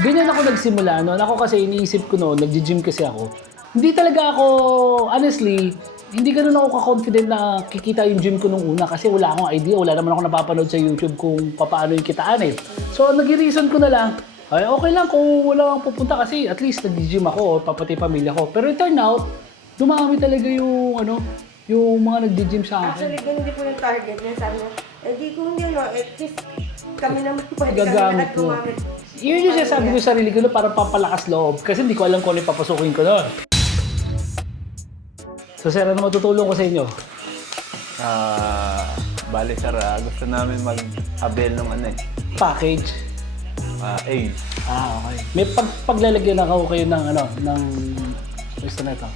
Ganyan ako nagsimula noon. Ako kasi iniisip ko noon, nagji-gym kasi ako. Hindi talaga ako, honestly, hindi ganun ako ka-confident na kikita yung gym ko nung una kasi wala akong idea. Wala naman ako napapanood sa YouTube kung paano yung kitaan eh. So, nag-reason ko na lang, ay okay lang kung wala akong pupunta kasi at least nag-gym ako, pati pamilya ko. Pero it turned out, dumami talaga yung yung mga nag-gym sa akin. Actually, ganun din po yung target niya. Sabi niya, eh di kung yun, no, at least kami naman pwede kami Gagamit lahat mo. gumamit. Yun yung sinasabi ko sa sarili ko na parang papalakas loob kasi hindi ko alam kung ano yung papasukin ko doon. So sir, ano matutulong ko sa inyo? Bale sir, gusto namin mag-avail ng Package. age. Okay. May paglalagyan ako kayo ng ng gusto na ito.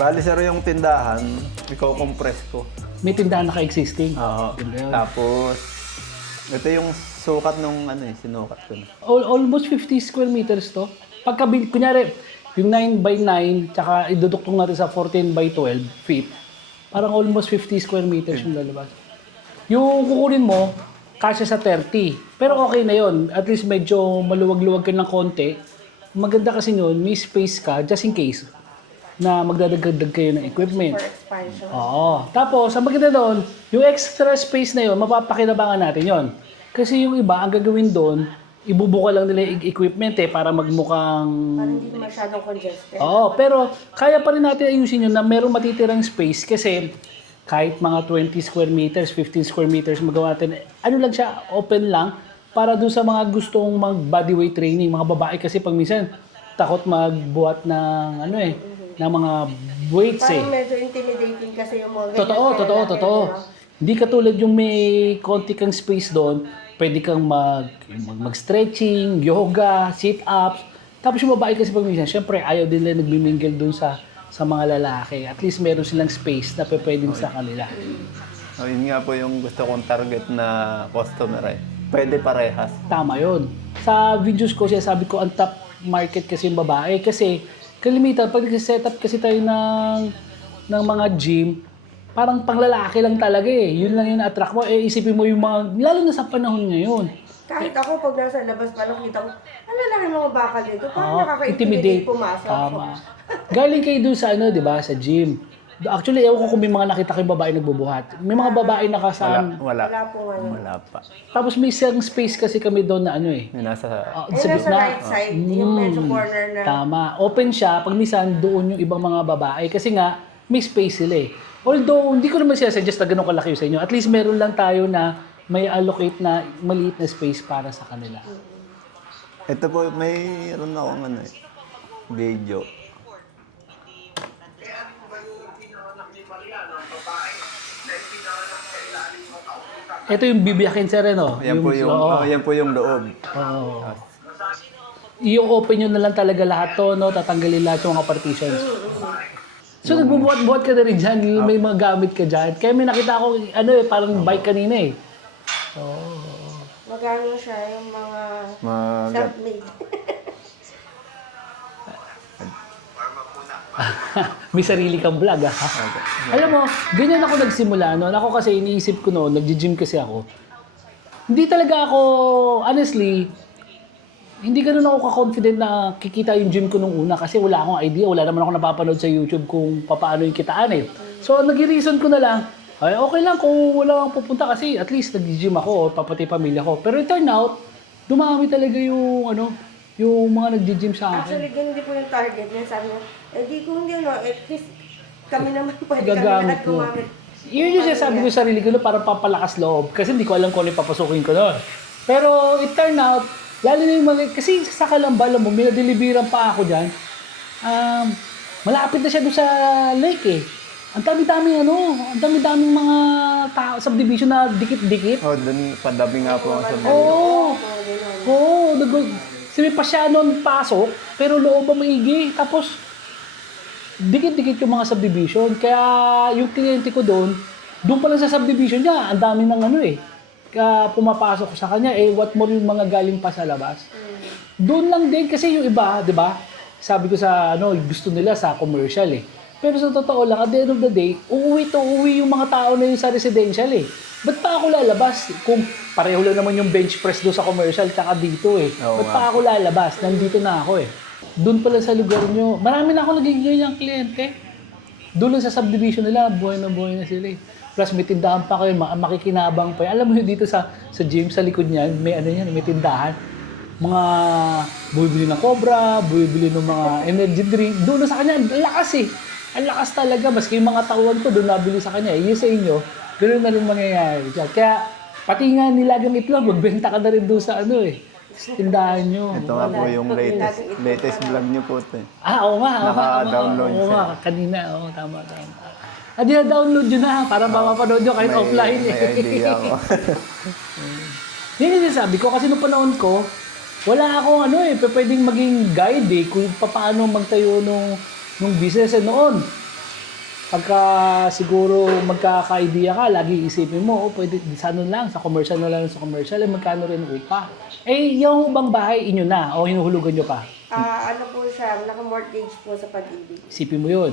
Bale sir, yung tindahan, ikaw compress ko. May tindahan na ka-existing. Oo. Ganda yun. Tapos, ito yung sukat nung sinukat ko na. Almost 50 square meters to. Kunyari, yung 9 by 9, tsaka iduduktong natin sa 14 by 12 feet, parang almost 50 square meters yung lalabas. Yung kukunin mo, kasya sa 30. Pero okay na yon. At least medyo maluwag-luwag ka ng konti. Maganda kasi yun, may space ka just in case na magdadagdag kayo ng equipment. For expansion. Oo. Tapos, ang maganda doon, yung extra space na yun, mapapakinabangan natin yon. Kasi yung iba, ang gagawin doon, ibubuka lang nila yung equipment para magmukhang... Parang hindi masyadong congested. Oo, pero kaya pa rin natin ayusin yun na merong matitirang space kasi kahit mga 20 square meters, 15 square meters magawa natin, ano lang siya, open lang para doon sa mga gustong mag-bodyweight training, mga babae kasi pag minsan takot magbuhat ng ng mga weights Parang medyo intimidating kasi yung mga ganyan. Totoo. Hindi katulad yung may konti kang space doon, pwede kang mag-stretching, yoga, sit-ups. Tapos yung babae kasi pag minsan, syempre ayaw din nila nagbimingle doon sa mga lalaki. At least meron silang space na pwedeng sa kanila. So, yun nga po yung gusto kong target na customer Pwede parehas. Tama yun. Sa videos ko, sabi ko, ang top market kasi yung babae. Kasi kalimitan, pag nag-setup kasi tayo ng mga gym, parang panglalaki lang talaga eh. Yun lang yung attract mo. Isipin mo yung mga, lalo na sa panahon ngayon. Kahit ako, pag nasa labas pa, nakita ko, ano lang yung mga bakal dito? Parang nakaka-intimidate pumasok. Tama. Galing kayo doon sa di ba, sa gym. Actually, ewan ko kung may mga nakita kayong babae nagbubuhat. May mga babae nakasama. Wala. Wala po ngayon. Wala pa. Tapos may isang space kasi kami doon na Yung nasa... Nasa right side, yung medyo corner na. Tama. Open siya. Pag minsan, doon yung ibang mga babae. Kasi nga, may space sila eh. Although, hindi ko naman sinasuggest na ganun kalaki sa inyo. At least meron lang tayo na may allocate na maliit na space para sa kanila. Ito po, mayroon akong video. Ito yung bibiyakin sir, Yan po yan po yung loob. Oo. I-open nyo na lang talaga lahat to, tatanggalin lahat yung mga partitions. So, nagbubuhat-buhat ka na rin dyan, may mga gamit ka dyan. Kaya may nakita ako, parang bike kanina eh. Magano siya, yung mga self-made. May sarili kang vlog Alam mo, ganyan ako nagsimula noon. Ako kasi iniisip ko noon, nagji-gym kasi ako. Hindi talaga ako, honestly, hindi ganun ako ka-confident na kikita yung gym ko nung una kasi wala akong idea. Wala naman ako napapanood sa YouTube kung paano yung kitaan eh. So, nag-reason ko na lang, ay okay lang kung wala akong pupunta kasi at least nag-gym ako, pati pamilya ko. Pero it turned out, dumami talaga yung yung mga nag-gym sa akin. Actually, ganun din po yung target niya. Sabi niya, eh di kung yun, no, at least kami naman pwede kami Gagamit lahat mo. gumamit. Yun yung sinasabi ko sa sarili ko na parang papalakas loob kasi hindi ko alam kung ano yung papasukin ko doon. Pero it turned out, lalo na yung mga, kasi sa Calamba, alam mo, minadeliveran pa ako dyan. Malapit na siya doon sa lake eh. Ang dami-daming ang dami-daming mga subdivision na dikit-dikit. Doon padami nga po sa video. Oo, sabi pa siya noon pasok, pero loob ang maigi. Tapos, dikit-dikit yung mga subdivision. Kaya yung kliyente ko doon pa lang sa subdivision niya, ang dami ng kaya pumapasok sa kanya, what more yung mga galing pa sa labas. Doon lang din, kasi yung iba, di ba, sabi ko sa, gusto nila sa commercial eh. Pero sa totoo lang, at the end of the day, uuwi yung mga tao na yun sa residential eh. Ba't pa ako lalabas? Kung pareho lang naman yung bench press doon sa commercial tsaka dito eh. Oo Ba't nga. pa ako lalabas? Nandito na ako eh. Doon pala sa lugar nyo, marami na ako naging ganyang kliyente. Doon lang sa subdivision nila, buhay na sila eh. Plus may tindahan pa kayo, makikinabang pa. Alam mo yun dito sa gym, sa likod niyan, may ano yan, may tindahan. Mga bumibili ng Cobra, bumibili ng mga energy drink. Doon na sa kanya, ang lakas eh. Ang lakas talaga, maski yung mga tauhan ko doon nabili sa kanya. Yung sa inyo, ganoon na rin mangyayari. Kaya pati nga nilagang itlog, magbenta ka na rin doon sa ano eh. Sa tindahan nyo. Ito nga po yung latest vlog niyo po ito. Oo nga. Naka-download Oo siya. nga, kanina. Oo, tama. Na-download nyo na para mapapanood nyo kahit offline eh. May idea ako. Yan yung sinasabi ko kasi nung panahon ko, wala akong ano eh, pwedeng maging guide eh kung paano magtayo nung business eh noon. Pagka siguro magkaka-idea ka, lagi isipin mo, pwede sa ano lang, sa commercial na lang, sa commercial, eh magkano rin upa. Eh, yung bang bahay inyo na o hinuhulugan nyo pa? Ano po siya, naka-mortgage po sa Pag-ibig. Isipin mo yun.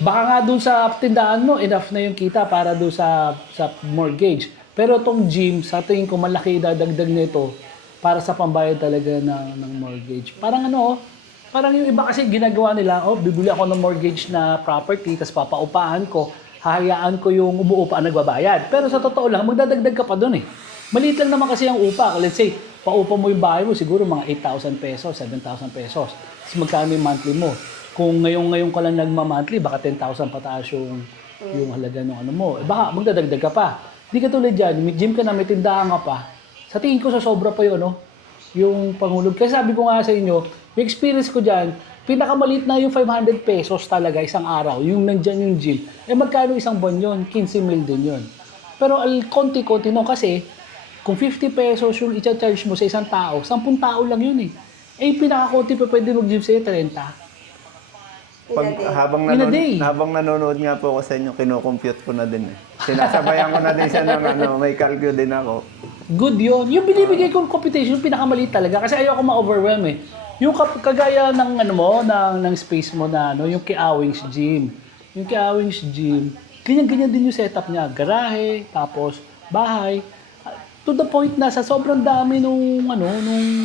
Baka nga doon sa tindahan mo, enough na yung kita para doon sa mortgage. Pero tong gym, sa tingin ko malaki dadagdag nito para sa pambayad talaga ng mortgage. Parang ano, parang yung iba kasi ginagawa nila, bibili ako ng mortgage na property, tapos papaupahan ko, hahayaan ko yung umuupa ang nagbabayad. Pero sa totoo lang, magdadagdag ka pa doon eh. Maliit lang naman kasi ang upa. Let's say, paupa mo yung bahay mo, siguro mga 8,000 pesos, 7,000 pesos. Tapos magkano yung monthly mo? Kung ngayon ka lang nagma-monthly, baka 10,000 pataas yung halaga ng ano mo. Baka magdadagdag ka pa. Di ka tulad dyan, may gym ka na, may tindahan ka pa. Sa tingin ko, sa sobra pa yun, no? Yung pangulog. Kasi sabi ko nga sa inyo, yung experience ko dyan, pinakamaliit na yung 500 pesos talaga isang araw. Yung nandyan yung gym. Eh magkano isang buwan yun? 15 mil din yun. Pero konti-konti no kasi, kung 50 pesos yung i-charge mo sa isang tao, 10 tao lang yun eh. Eh pinakakonti pa pwede mag-gym sa'yo, 30. Habang nanonood nga po ako sa inyo, kino-compute ko na din eh. Sinasabayan ko na din siya ng may calculate din ako. Good yun. Yung binibigay kong computation, pinakamalita talaga. Kasi ayoko ma-overwhelm eh. Yung kagaya ng ano mo, ng space mo na ano, yung Kiawings Gym. Yung Kiawings Gym, ganyan-ganyan din yung setup niya. Garahe, tapos bahay. To the point na sa sobrang dami nung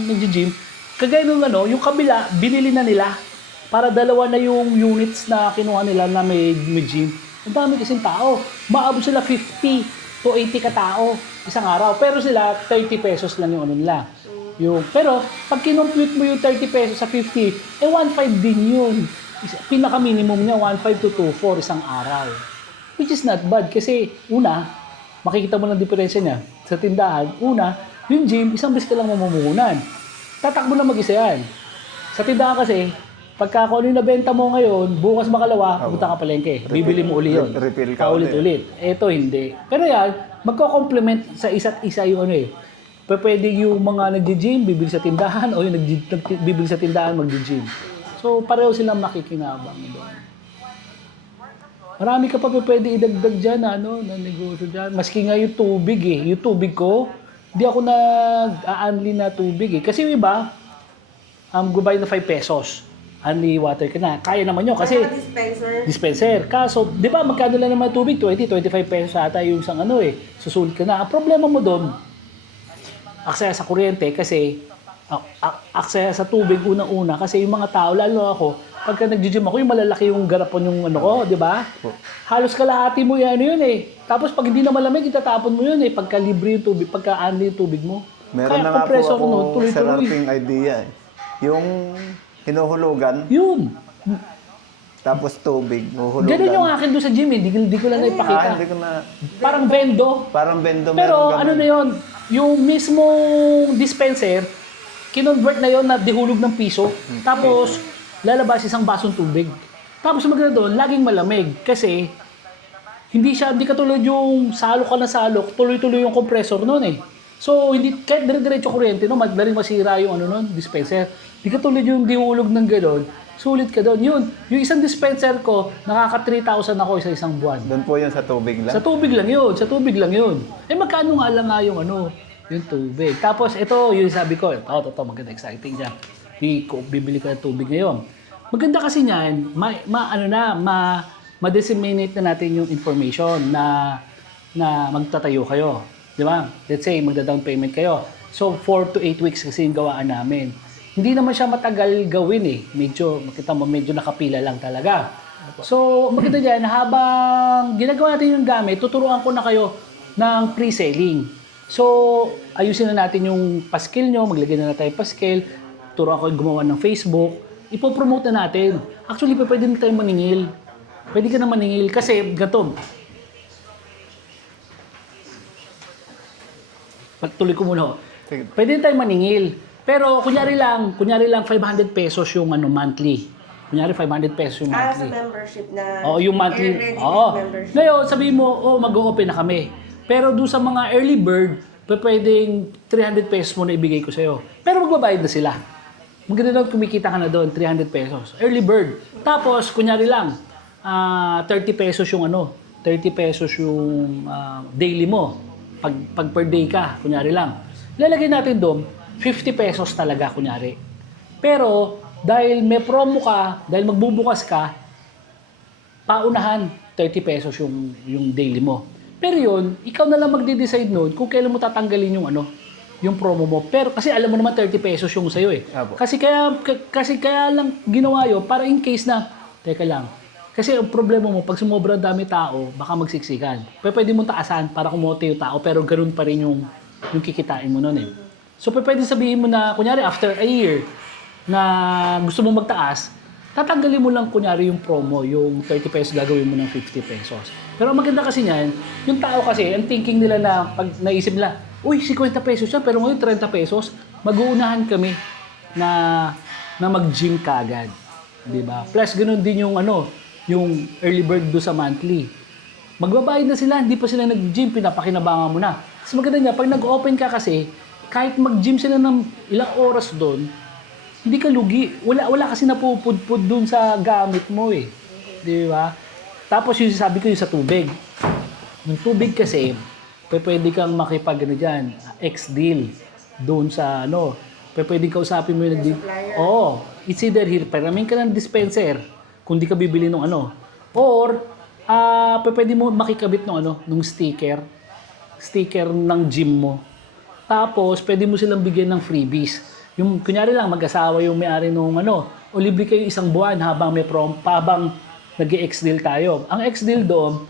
nag-gym, kagaya nung yung kabila, binili na nila. Para dalawa na yung units na kinuha nila na may gym. Ang dami kasing tao. Maabot sila 50 to 80 katao isang araw. Pero sila, 30 pesos lang yung ano nila. Pero, pag kinompute mo yung 30 pesos sa 50, 1.5 din yun. Pinaka-minimum niya, 1.5 to 2.4 isang araw. Which is not bad kasi, una, makikita mo ng diferensya niya sa tindahan. Una, yung gym, isang beses ka lang mamumuhunan. Tatakbo na mag-isa yan. Sa tindahan kasi, pagka kung ano yung nabenta mo ngayon, bukas makalawa, pupunta ka palengke. Bibili mo uli yun. Refill ka Paulit-ulit. Ito hindi. Pero yan, magko-complement sa isa't isa yung ano eh. Pwede yung mga nag-gym, bibili sa tindahan, o yung bibili sa tindahan, mag-gym. So, pareho silang makikinabang doon. Marami ka pa pwede idagdag dyan na negosyo dyan. Maski nga yung tubig eh. Yung tubig ko, di ako nag-aanli na tubig eh. Kasi yung iba, gubay na 5 pesos. Only water ka na. Kaya naman yun kasi dispenser. Kaso, di ba magkano lang naman tubig? 20-25 pesos ata yung isang susulit ka na. Ang problema mo doon, aksaya sa kuryente kasi aksaya sa tubig unang-una kasi yung mga tao, lalo ako, pagka nag-gym ako, yung malalaki yung garapon yung ko, di ba? Halos kalahati mo yan yun eh. Tapos pag hindi na malamig, itatapon mo yun eh. Pagka libre yung tubig, pagka unli yung tubig mo. Meron na nga po ako saraping idea eh. Yung hinuhulugan, yun. tapos tubig, huhulugan. Ganun yung akin doon sa gym eh. Di ko lang naipakita. Hindi ko na... Parang vendo. Parang bendo, Pero meron ano na yun, yung mismong dispenser, kinonvert na yun na dihulog ng piso. Tapos, lalabas isang basong tubig. Tapos maganda doon, laging malamig. Kasi, hindi katulad yung salok ka na salok, tuloy-tuloy yung compressor noon eh. So, kahit dire-diretso kuryente, madaling masira yung dispenser. Hindi katulad yung dihulog ng gano'n, sulit ka doon. Yung isang dispenser ko, nakaka 3,000 ako sa isang buwan. Doon po yun sa tubig lang? Sa tubig lang yun. Eh magkano nga lang nga yung yung tubig. Tapos ito, yung sabi ko, ito, maganda, exciting siya. Bibili ka ng tubig ngayon. Maganda kasi niyan, ma-disseminate na natin yung information na na magtatayo kayo. Di ba? Let's say, magda-down payment kayo. So, 4 to 8 weeks kasi yung gawaan namin. Hindi naman siya matagal gawin eh. Makita mo, medyo nakapila lang talaga. So, maganda dyan, habang ginagawa natin yung gamit, tuturuan ko na kayo ng pre-selling. So, ayusin na natin yung paskill nyo, maglagay na tayo paskill, turuan ko gumawa ng Facebook, ipopromote na natin. Actually, pwede na tayong maningil. Pwede ka na maningil kasi gato. Tuloy ko muna. Sige. Pwede na tayong maningil. Pero kunyari lang 500 pesos yung monthly. Kunyari 500 pesos yung Sa monthly. membership na... Yung monthly. Ready membership. Ngayon, sabihin mo, mag-open na kami. Pero doon sa mga early bird, pwedeng 300 pesos mo na ibigay ko sa'yo. Pero magbabayad na sila. Maganda doon, kumikita ka na doon, 300 pesos. Early bird. Tapos, kunyari lang, 30 pesos yung 30 pesos yung daily mo. Pag per day ka, kunyari lang. Lalagay natin doon, 50 pesos talaga, kunyari. Pero, dahil may promo ka, dahil magbubukas ka, paunahan, 30 pesos yung daily mo. Pero yun, ikaw na lang magde-decide noon kung kailan mo tatanggalin yung promo mo. Pero kasi alam mo naman 30 pesos yung sa'yo eh. Apo. Kasi kaya lang ginawa yun para in case na, teka lang, kasi ang problema mo, pag sumobra dami tao, baka magsiksikan. Pwede mong taasan para kumote yung tao, pero ganun pa rin yung kikitain mo nun eh. So pwede sabihin mo na, kunyari after a year, na gusto mong magtaas, tatanggalin mo lang kunyari yung promo, yung 30 pesos gagawin mo ng 50 pesos. Pero ang maganda kasi niyan, yung tao kasi, ang thinking nila na pag naisip nila, uy, 50 pesos siya, pero ngayon 30 pesos, mag-uunahan kami na mag-gym kagad. Diba? Plus, ganun din yung yung early bird do sa monthly. Magbabayad na sila, hindi pa sila nag-gym, pinapakinabangan mo na. Kasi maganda niya, pag nag-open ka kasi, kahit mag-gym sila ng ilang oras doon, hindi ka lugi. Wala kasi napupudpud doon sa gamit mo eh. Di ba? Tapos yung sabi ko yung sa tubig. Yung tubig kasi, pwede kang dyan, ex-deal doon sa pwede kausapin mo yung supplier. Oo. It's either here, paramin ka ng dispenser kung di ka bibili ng Or, pwede mo makikabit ng sticker ng gym mo. Tapos, pwede mo silang bigyan ng freebies. Yung, kunyari lang, mag-asawa yung may-ari nung o libre kayo isang buwan habang habang nag-i-ex-deal tayo. Ang ex-deal doon,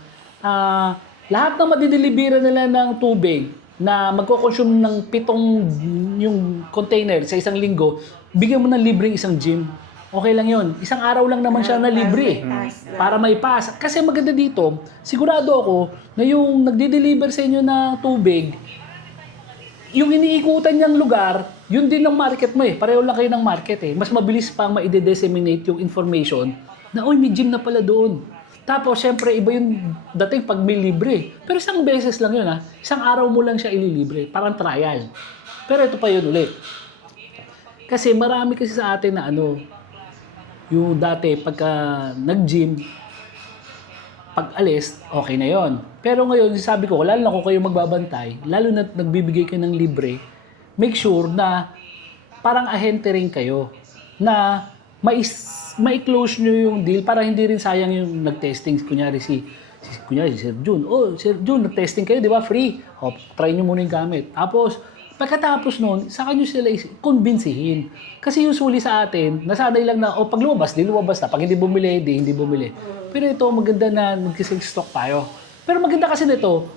lahat ng madidelibera nila ng tubig na magko-consume ng 7 yung container sa isang linggo, bigyan mo ng libreng isang gym. Okay lang yon. Isang araw lang naman siya na libre. Para may pass. Kasi maganda dito, sigurado ako na yung nagde-deliver sa inyo ng tubig, yung iniikutan niyang lugar, yun din ng market mo eh. Pareho lang kayo ng market eh. Mas mabilis pang ma-disseminate yung information na, oy, may gym na pala doon. Tapos, syempre, iba yung dating pag may libre. Pero isang beses lang yun ha. Isang araw mo lang siya ililibre. Parang trial. Pero ito pa yun ulit. Kasi marami kasi sa atin na yung dati pagka nag-gym, pag alis, okay na yon. Pero ngayon, sabi ko, lalo na kung kayo magbabantay, lalo na nagbibigay kayo ng libre, make sure na parang ahente rin kayo na mai-close nyo yung deal para hindi rin sayang yung nag-testing. Kunyari si Sir Jun. Oh, Sir Jun, nag-testing kayo, di ba? Free. O, try nyo muna yung gamit. Tapos, pagkatapos nun, saka nyo sila kumbinsihin. Kasi usually sa atin, nasanay lang na, pag lumabas, di lumabas na. Pag hindi bumili, di hindi bumili. Pero ito, maganda na nag-stock tayo. Pero maganda kasi nito,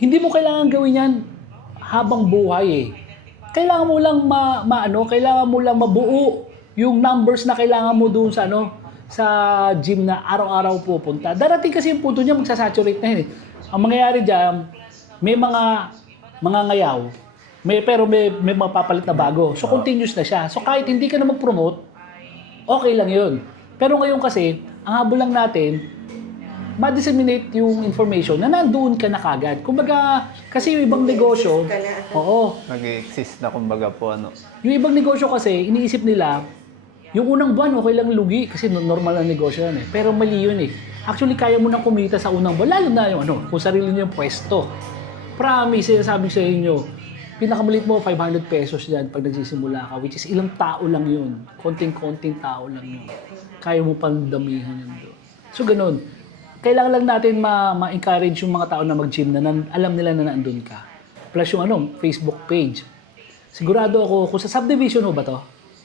hindi mo kailangan gawin yan habang buhay eh. Kailangan mo lang kailangan mo lang mabuo yung numbers na kailangan mo doon sa sa gym na araw-araw pupunta. Darating kasi yung punto niya, magsasaturate na yun eh. Ang mangyayari diyan, may mga ngayaw, pero may mapapalit na bago. So continuous na siya. So kahit hindi ka na mag-promote, okay lang yun. Pero ngayon kasi, ang habol lang natin, ma-disseminate yung information na nandoon ka na kagad. Kumbaga, kasi yung ibang negosyo, Nag-exist na kumbaga po yung ibang negosyo kasi, iniisip nila, yung unang buwan, okay lang lugi kasi normal na negosyo yan eh. Pero mali yun eh. Actually, kaya mo nang kumita sa unang buwan, lalo na yung kung sarili niyo yung pwesto. Promise, sinasabi sa inyo, pinakamalit mo 500 pesos yan pag nagsisimula ka, which is ilang tao lang yun. Konting tao lang yun. Kaya mo pang damihan yun doon. So, ganun. kailangan lang natin ma-encourage yung mga tao na mag-gym na alam nila na nandun ka. Plus yung Facebook page. Sigurado ako, kung sa subdivision mo ba to?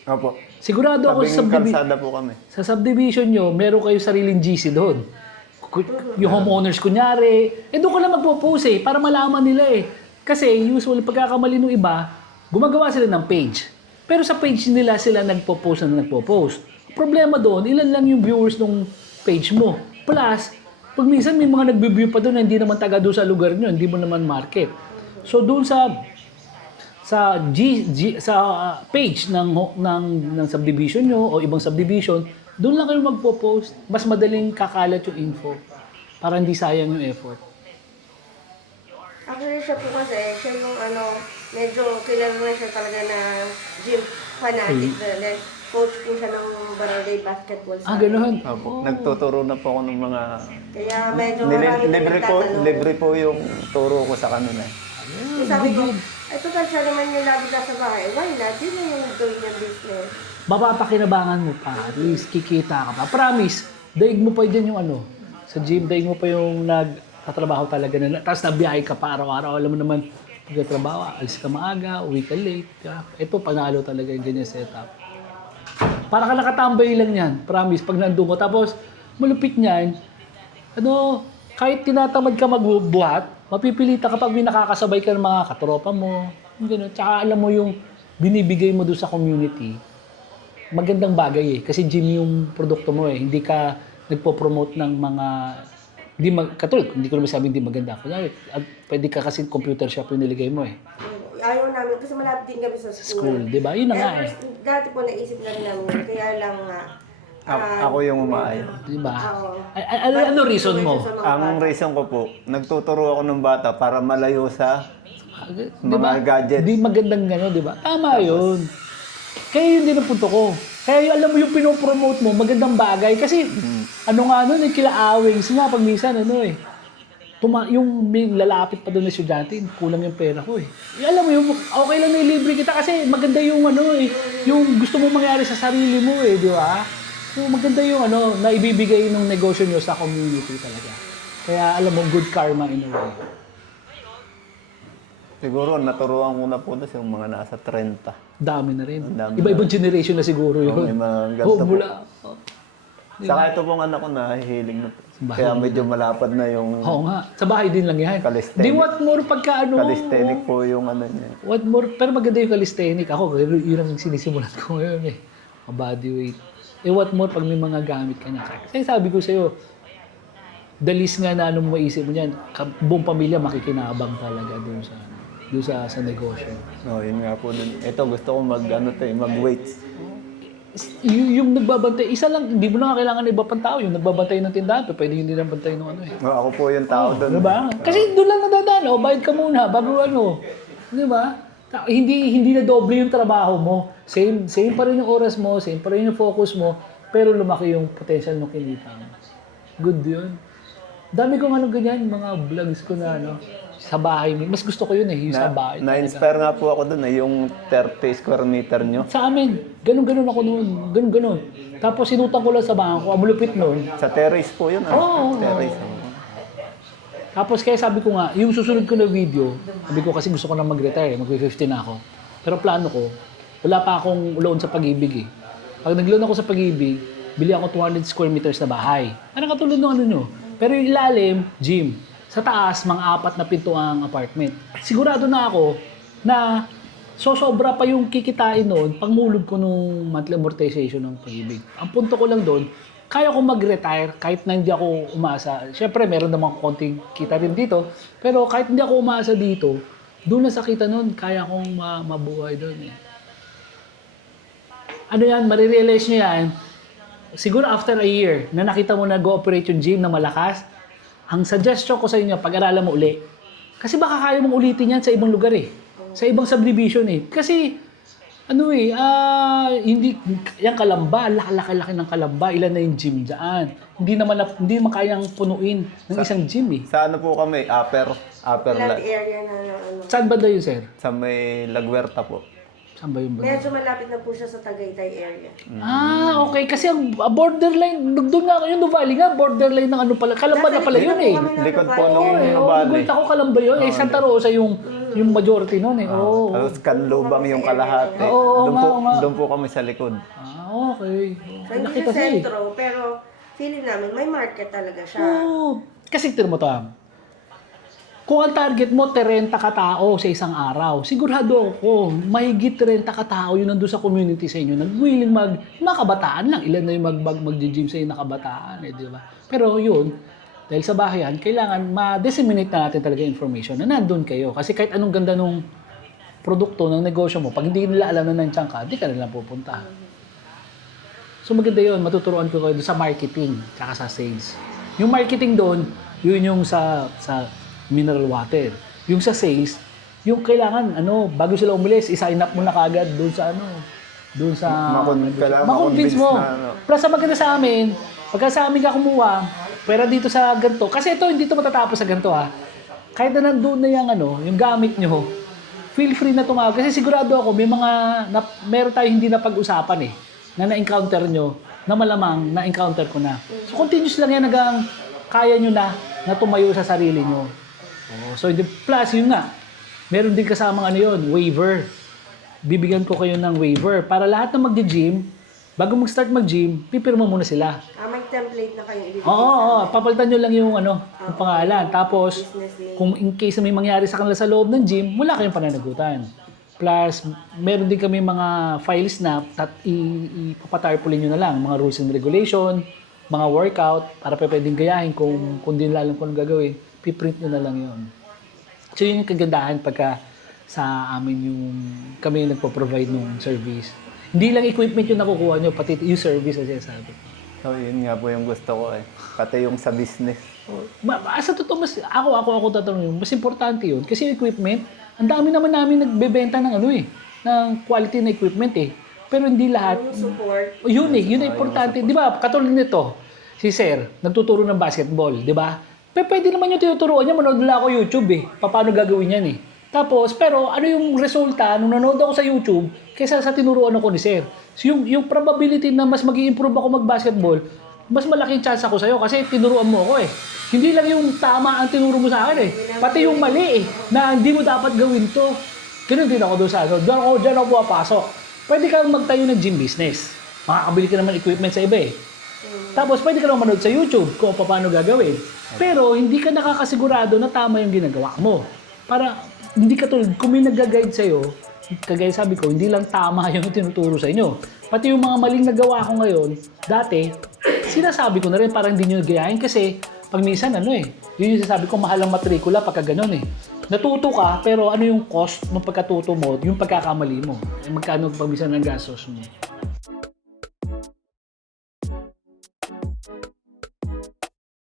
Opo. Sigurado ako sa Tabing kalsada po kami. sa subdivision nyo, meron kayo sariling GC doon. Yung homeowners kunyari, doon ka lang magpo-post para malaman nila Kasi usually pagkakamali ng iba, gumagawa sila ng page. Pero sa page nila sila nagpo-post na nagpo-post. Problema doon, ilan lang yung viewers ng page mo. Plus, pag minsan may mga nagbe-view pa doon na hindi naman taga doon sa lugar nyo, hindi mo naman market. So doon sa page ng subdivision nyo o ibang subdivision, doon lang kayo magpo-post. Mas madaling kakalat yung info para hindi sayang yung effort. Actually, siya po kasi, siya yung medyo kilala na siya talaga na gym fanatic. Then, coach po siya ng barangay basketball. Gano'n. Opo. Nagtuturo na po ako ng mga... Kaya medyo marami na nagtatanong. Libre po yung turo ko sa kanila. So, sabi ko, total siya naman yung lagi nasa bahay. Why not? Yun na yung gawin niya business. Mapapakinabangan mo pa. At least kikita ka pa. Promise, daig mo pa dyan yung sa gym, daig mo pa yung nagtatrabaho talaga na. Tapos nabiyahe ka pa araw-araw. Alam mo naman, pagkatrabaho, alis ka maaga, uwi ka late. Ito, panalo talaga yung ganyan setup. Para ka nakatambay lang yan. Promise, pag nandun ko. Tapos, malupit niyan, kahit tinatamad ka magbuhat, mapipilita kapag may nakakasabay ka ng mga katropa mo. Gano'n. Tsaka alam mo yung binibigay mo doon sa community. Magandang bagay Kasi gym yung produkto mo Hindi ka nagpo-promote ng mga... Katulad, hindi ko naman sabi hindi maganda. Pwede ka kasi computer shop yung niligay mo Ayaw namin, kasi malapit din kami sa School, di ba? Yun na nga Dati po naisip na rin namin, kaya lang nga. Ako yung umaayaw. Di ba? Oo. Ano reason mo? Ang reason ko po, nagtuturo ako ng bata para malayo sa Di mga ba? gadgets. Di magandang gano'n, di ba? Tama yun. Kaya yun din ang punto ko. Kaya alam mo yung pinopromote mo, magandang bagay. Kasi nga nun, kila-awing. Kasi nga, pag minsan, yung may lalapit pa doon na estudyante, kulang yung pera ko alam mo yung, okay lang na ilibre kita kasi maganda yung yung gusto mo mangyari sa sarili mo di ba? So maganda yung na ibibigay ng negosyo nyo sa community talaga. Kaya alam mo, good karma in a way. Siguro, naturuan ko na po doon yung mga nasa 30. Dami na rin. Dami Iba-ibang generation na siguro yun. May mga ganito po. mula. Saka ito pong anak ko nahihilig na po. Bahay. Kaya medyo malapad na yung Oo nga. Sa bahay din lang yan. Calisthenic. Di what more pagka calisthenic po yung niya. What more, pero maganda yung calisthenic. Ako, yun ang sinisimulan ko ngayon body weight. What more pag may mga gamit ka na. Kasi sabi ko sa'yo, the least nga na anong maisip mo dyan, buong pamilya makikinabang talaga doon sa negosyo. Yun nga po dun. Ito, gusto ko mag-weights. Yung nagbabantay, isa lang, hindi mo na kailangan iba pang tao. Yung nagbabantay ng tindahan, pwede hindi lang bantay ng Ako po yung tao doon. Diba? Kasi doon lang nadadaan, bayad ka muna bago Diba? Hindi na doble yung trabaho mo. Same pa rin yung oras mo, same pa rin yung focus mo, pero lumaki yung potential ng kinita mo. Good yun. Dami kong ganyan, mga vlogs ko na sa bahay. Mas gusto ko yun yung sa bahay. Na-inspire nga po ako doon yung 30 square meter nyo. Sa amin, ganun ako noon. Ganun. Tapos sinutang ko lang sa bangko, ang malupit noon. Sa terrace po yun. Oo. Terrace. Tapos kaya sabi ko nga, yung susunod ko na video, sabi ko kasi gusto ko na mag-retire, mag-50 na ako. Pero plano ko, wala pa akong loan sa Pag-ibig Pag nag-loan ako sa Pag-ibig, bili ako 200 square meters na bahay. Katulad ng nyo. Pero yung ilalim, gym. Sa taas, mga 4 na pintuang apartment. Sigurado na ako na sobra pa yung kikitain noon pag mulog ko nung monthly amortization ng Pag-ibig. Ang punto ko lang doon, kaya ko mag-retire kahit na hindi ako umasa. Siyempre, meron namang konting kita rin dito. Pero kahit hindi ako umasa dito, doon na sa kita noon, kaya kong mabuhay doon marirealize nyo yan, siguro after a year na nakita mo na go-operate yung gym na malakas, ang suggestion ko sa inyo, pag-aralan mo uli. Kasi baka kaya mong ulitin yan sa ibang lugar Sa ibang subdivision Kasi, hindi, yung Kalamba, laki-laki ng Kalamba, ilan na yung gym dyan. Hindi naman kayang punuin ng isang gym Sa po kami, upper Land area na Saan ba yun, sir? Sa may Lagwerta po. Saan ba yung banda? Medyo malapit na po siya sa Tagaytay area. Ah, okay. Kasi ang borderline, doon nga, yung Nuvali nga, borderline ng ano pala. Kalamba na pala yun eh. Likod po Oo, nung Oo, Nuvali. gulat ako Kalamba yun. Eh, Santa Rosa yung majority nun eh. Oo. Tapos Kanlubang yung kalahati. Oo, nga. Doon po kami sa likod. Ah, okay. So, hindi Laki siya kasi. sentro, pero feeling namin may market talaga siya. Oo. Kasi tignan mo to, kung ang target mo, 30 katao sa isang araw, sigurado ako, mahigit 30 katao yun nandun sa community sa inyo, nag-willing mga kabataan lang, ilan na yung mag-gym sa inyo na kabataan, di ba? Pero yun, dahil sa bahayan, kailangan ma-disseminate na natin talaga information na nandun kayo. Kasi kahit anong ganda nung produkto ng negosyo mo, pag hindi nila alam na nandiyan ka, di ka na lang pupunta. So maganda yun, matuturuan ko kayo sa marketing, tsaka sa sales. Yung marketing doon, yun yung sa mineral water. Yung sa sales, yung kailangan, bago sila umalis, i-sign up mo na kagad doon sa doon sa... Ma-convince mo. Plus, ang maganda sa amin, pagka sa amin ka kumuha, pera dito sa ganito, kasi ito, hindi ito matatapos sa ganito Kahit na nandun na yung gamit nyo, feel free na tumawag. Kasi sigurado ako, meron tayo hindi na pag-usapan na na-encounter nyo, na malamang na-encounter ko na. So, continuous lang yan hanggang kaya nyo na tumayo sa sarili nyo. So, plus, yun nga, meron din kasamang waiver. Bibigyan ko kayo ng waiver para lahat na mag-gym, bago mag-start mag-gym, pipirma muna sila. May template na kayo ibibigay Oo, papalitan nyo lang yung pangalan. Tapos, business name. kung in case na may mangyari sa kanila sa loob ng gym, wala kayong pananagutan. Plus, meron din kami mga files na ipapatarpulin nyo na lang, mga rules and regulation, mga workout, para pwedeng gayahin kung di nila alam kung anong gagawin, piprint nyo na lang yun. So, yun yung kagandahan pagka sa amin kami yung nagpo-provide ng service. Hindi lang equipment yung nakukuha nyo, pati yung service as sabi. So, yun nga po yung gusto ko Pati yung sa business. Sa totoo, ako tatanungin, mas importante yun. Kasi yung equipment, ang dami naman namin nagbebenta ng ng quality na equipment Pero hindi lahat. Yung support. Yun yun ang importante. Di ba, katulad nito, si Sir, nagtuturo ng basketball, di ba? Pwede naman yung tinuturuan niya, manood nila ako YouTube paano gagawin yan Tapos, pero ano yung resulta nung nanood ako sa YouTube kaysa sa tinuruan ako ni Sir? So, yung probability na mas mag-i-improve ako mag-basketball, mas malaking chance ako sa'yo kasi tinuruan mo ako Hindi lang yung tama ang tinuro mo sa akin Pati yung mali na hindi mo dapat gawin to. Ganun din ako doon sa Diyan ako pumapasok. Pwede kang magtayo ng gym business. Makakabili ka naman equipment sa iba Tapos pwede ka naman manood sa YouTube kung paano gagawin. Pero hindi ka nakakasigurado na tama yung ginagawa mo. Para hindi ka tulad, kung may nag-guide sa'yo, kagaya sabi ko, hindi lang tama yung tinuturo sa inyo. Pati yung mga maling nagawa ko ngayon, dati, sinasabi ko na rin para hindi nyo gayahin kasi pag minsan yun yung sasabi ko, mahal ang matrikula pagka ganun Natuto ka, pero ano yung cost ng pagkatuto mo, yung pagkakamali mo. Magkano pag minsan ng gastos mo.